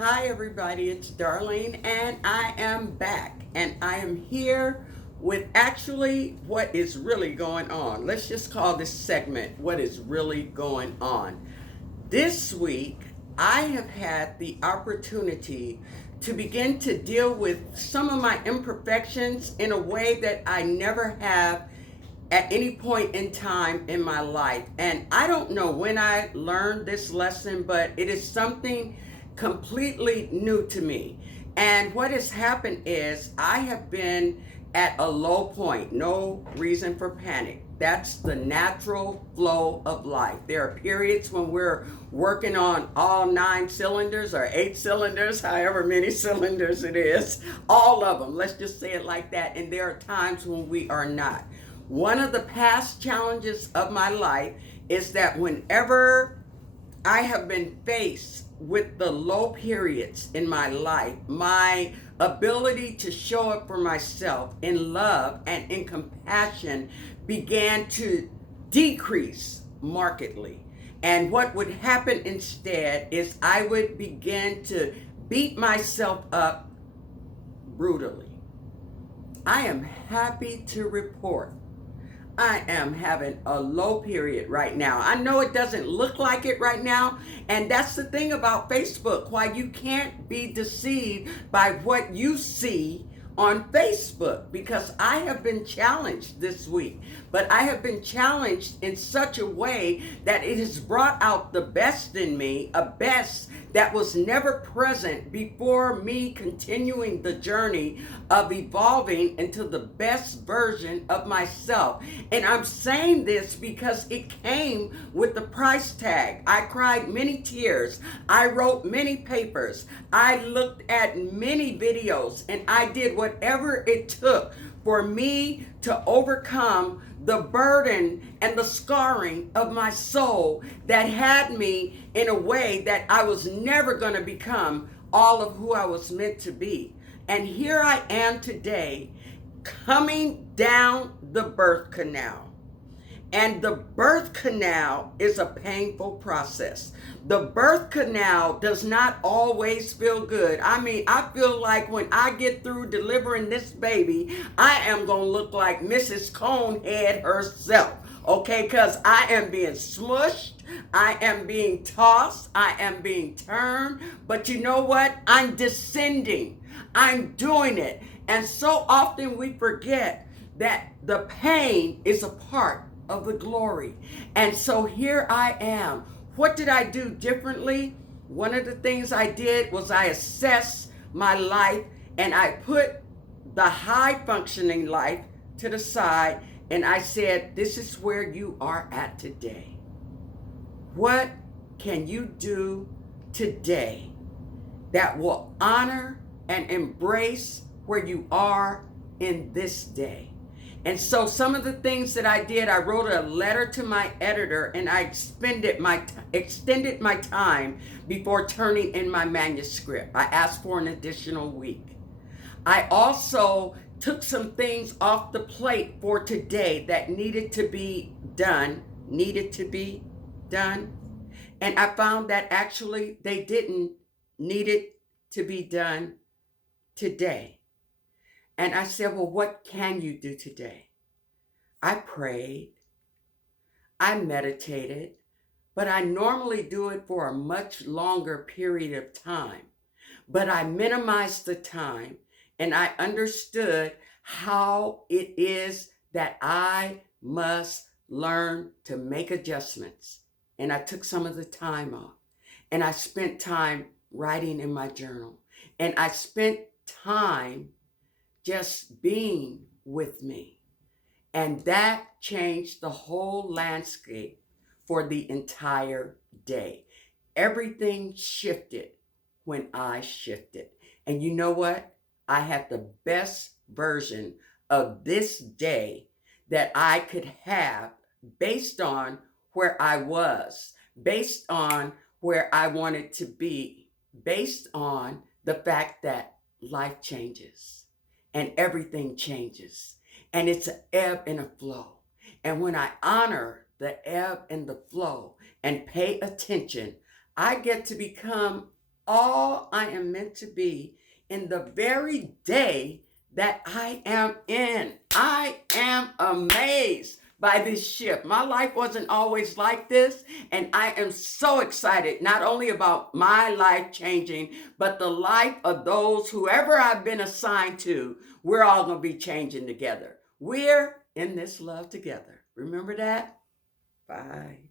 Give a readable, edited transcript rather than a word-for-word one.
Hi, everybody, it's Darlene, and I am back. And I am here with actually what is really going on. Let's just call this segment What is Really Going On. This week, I have had the opportunity to begin to deal with some of my imperfections in a way that I never have at any point in time in my life. And I don't know when I learned this lesson, but it is something completely new to me. And what has happened is I have been at a low point, no reason for panic. That's the natural flow of life. There are periods when we're working on all 9 cylinders or 8 cylinders, however many cylinders it is, all of them. Let's just say it like that. And there are times when we are not. One of the past challenges of my life is that whenever I have been faced with the low periods in my life, my ability to show up for myself in love and in compassion began to decrease markedly. And what would happen instead is I would begin to beat myself up brutally. I am happy to report I am having a low period right now. I know it doesn't look like it right now. And that's the thing about Facebook, why you can't be deceived by what you see on Facebook, because I have been challenged this week. But I have been challenged in such a way that it has brought out the best in me, a best that was never present before me continuing the journey of evolving into the best version of myself. And I'm saying this because it came with the price tag. I cried many tears. I wrote many papers. I looked at many videos, and I did whatever it took for me to overcome the burden and the scarring of my soul that had me in a way that I was never going to become all of who I was meant to be. And here I am today, coming down the birth canal. And the birth canal is a painful process. The birth canal does not always feel good. I mean, I feel like when I get through delivering this baby, I am going to look like Mrs. Conehead herself. Okay, because I am being smushed, I am being tossed, I am being turned. But you know what? I'm descending. I'm doing it. And so often we forget that the pain is a part of the glory. And so here I am. What did I do differently? One of the things I did was I assessed my life, and I put the high functioning life to the side, and I said, this is where you are at today. What can you do today that will honor and embrace where you are in this day? And so some of the things that I did, I wrote a letter to my editor, and I extended my time before turning in my manuscript. I asked for an additional week. I also took some things off the plate for today that needed to be done. And I found that actually they didn't need it to be done today. And I said, well, what can you do today? I prayed, I meditated, but I normally do it for a much longer period of time. But I minimized the time, and I understood how it is that I must learn to make adjustments. And I took some of the time off, and I spent time writing in my journal, and I spent time just being with me. And that changed the whole landscape for the entire day. Everything shifted when I shifted. And you know what? I had the best version of this day that I could have based on where I was, based on where I wanted to be, based on the fact that life changes and everything changes. And it's an ebb and a flow. And when I honor the ebb and the flow and pay attention, I get to become all I am meant to be in the very day that I am in. I am amazed by this shift. My life wasn't always like this, and I am so excited not only about my life changing, but the life of those, whoever I've been assigned to. We're all going to be changing together. We're in this love together. Remember that? Bye.